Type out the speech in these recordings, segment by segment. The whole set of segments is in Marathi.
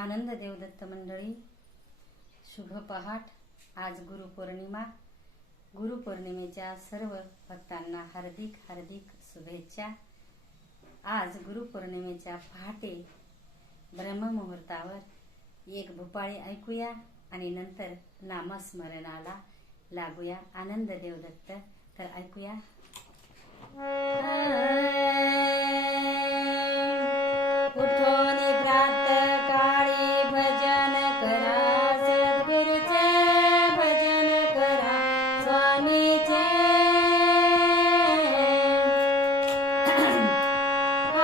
आनंद देवदत्त मंडळी, शुभ पहाट. आज गुरुपौर्णिमा. गुरुपौर्णिमेच्या सर्व भक्तांना हार्दिक हार्दिक शुभेच्छा. आज गुरुपौर्णिमेच्या पहाटे ब्रह्ममुहूर्तावर एक भूपाळी ऐकूया आणि नंतर नामस्मरणाला लागूया. आनंद देवदत्त. तर ऐकूया. उठोनी प्रातः काळी भजन करा, सद्गुरूचे भजन करा, स्वामीचे.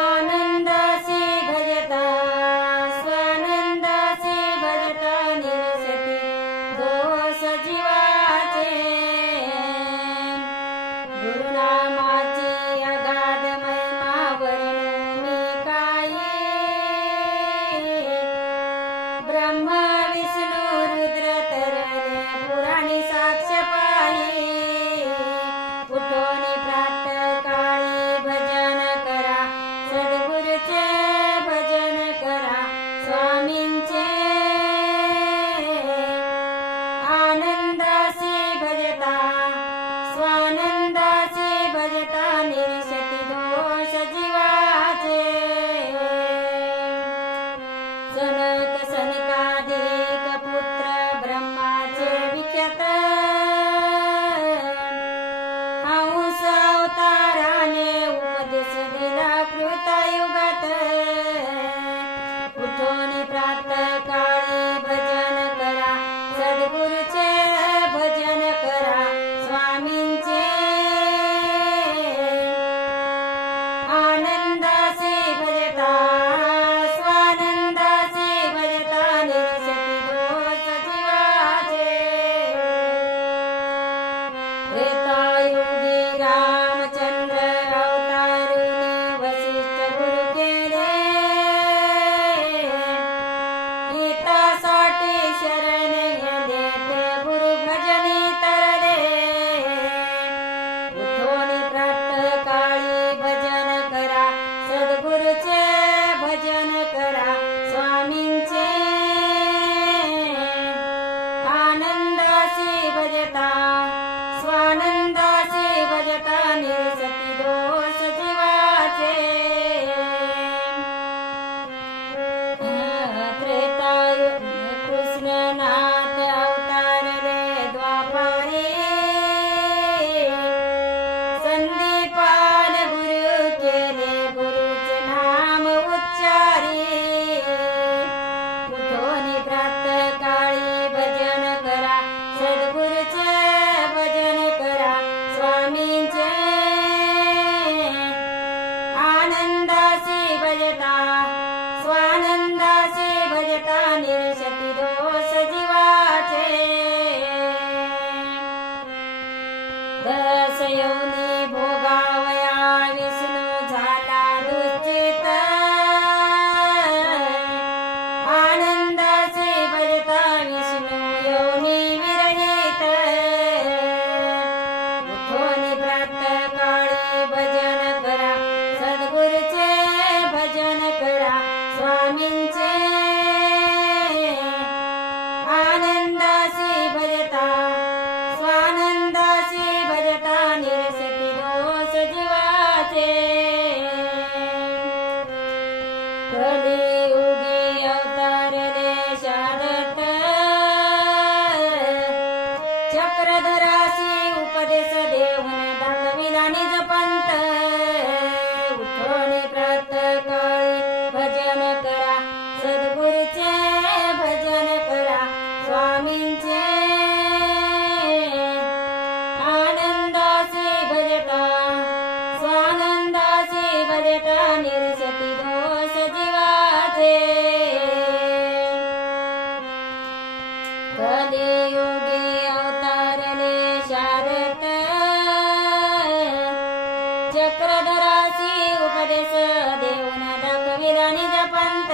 आनंदासी भजता, स्वानंदासी भजता, निरसती दोष जीवाचे. गुरुनामाची अगाध महिमा वर्णू मी काही, ब्रह्मा विष्णू रुद्र तरणे पुराणी साक्ष पाही. उठोनी प्रातः काळी भजन करा, सद्गुरूचे भजन करा, स्वामींचे. आनंदासी भजता, स्वानंदासी भजता, निरसती दोष जीवाचे. सनक सनकाधिक पुत्र ब्रह्माचे विख्यात, हंस अवताराने उपदेश दिला कृतयुगात. उठोनी प्रातः काळी भजन करा, सद्गुरूचे भजन करा, स्वामींचे. आनंदासी भजता, स्वानंदासी भजता, निरसती दोष जीवाचे. त्रेतायुगी रामचंद्र अवतारुनी वसिष्ठ गुरु केले, हितासाठी शरण देते गुरु भजनी तरले. उठोनी प्रातः काळी भजन करा, सद्गुरूचे भजन करा, स्वामींचे. आनंदासी भजता, स्वानंदासी भजता, निरसती दोष जीवाचे. त्रेतायुग कृष्णनाथ अवतारले द्वापारी, संदीपान गुरु केले गुरुचे नाम उच्चारी. उठोनी प्रातः काळी भजन करा, सद्गुरूचे भजन करा, स्वामींचे. आनंदासी भजता, स्वानंदासी भजता, निरसती दोष जीवाचे. दश योनी भोगावया विष्णू झाला दुश्चित, आनंदासी भजता, विष्णू योनी विरहित. उठोनी प्रातः काळी भजन करा, सद्गुरूचे भजन करा, स्वामींचे. आनंदासी भजता, स्वानंदासी भजता, निरसती दोष जीवाचे. कलियुगी अवतारले शारद, चक्रधरासी उपदेश देऊन दाखविला निज पंथ. उठोनी प्रातः काळी भजन करा, सद्गुरूचे भजन करा, स्वामींचे. आनंदासी भजता, स्वानंदासी भजता, निरसती दोष जीवाचे. कलियुगी अवतारले शारद, चक्रधरासी उपदेश देऊन दाखविला निज पंथ.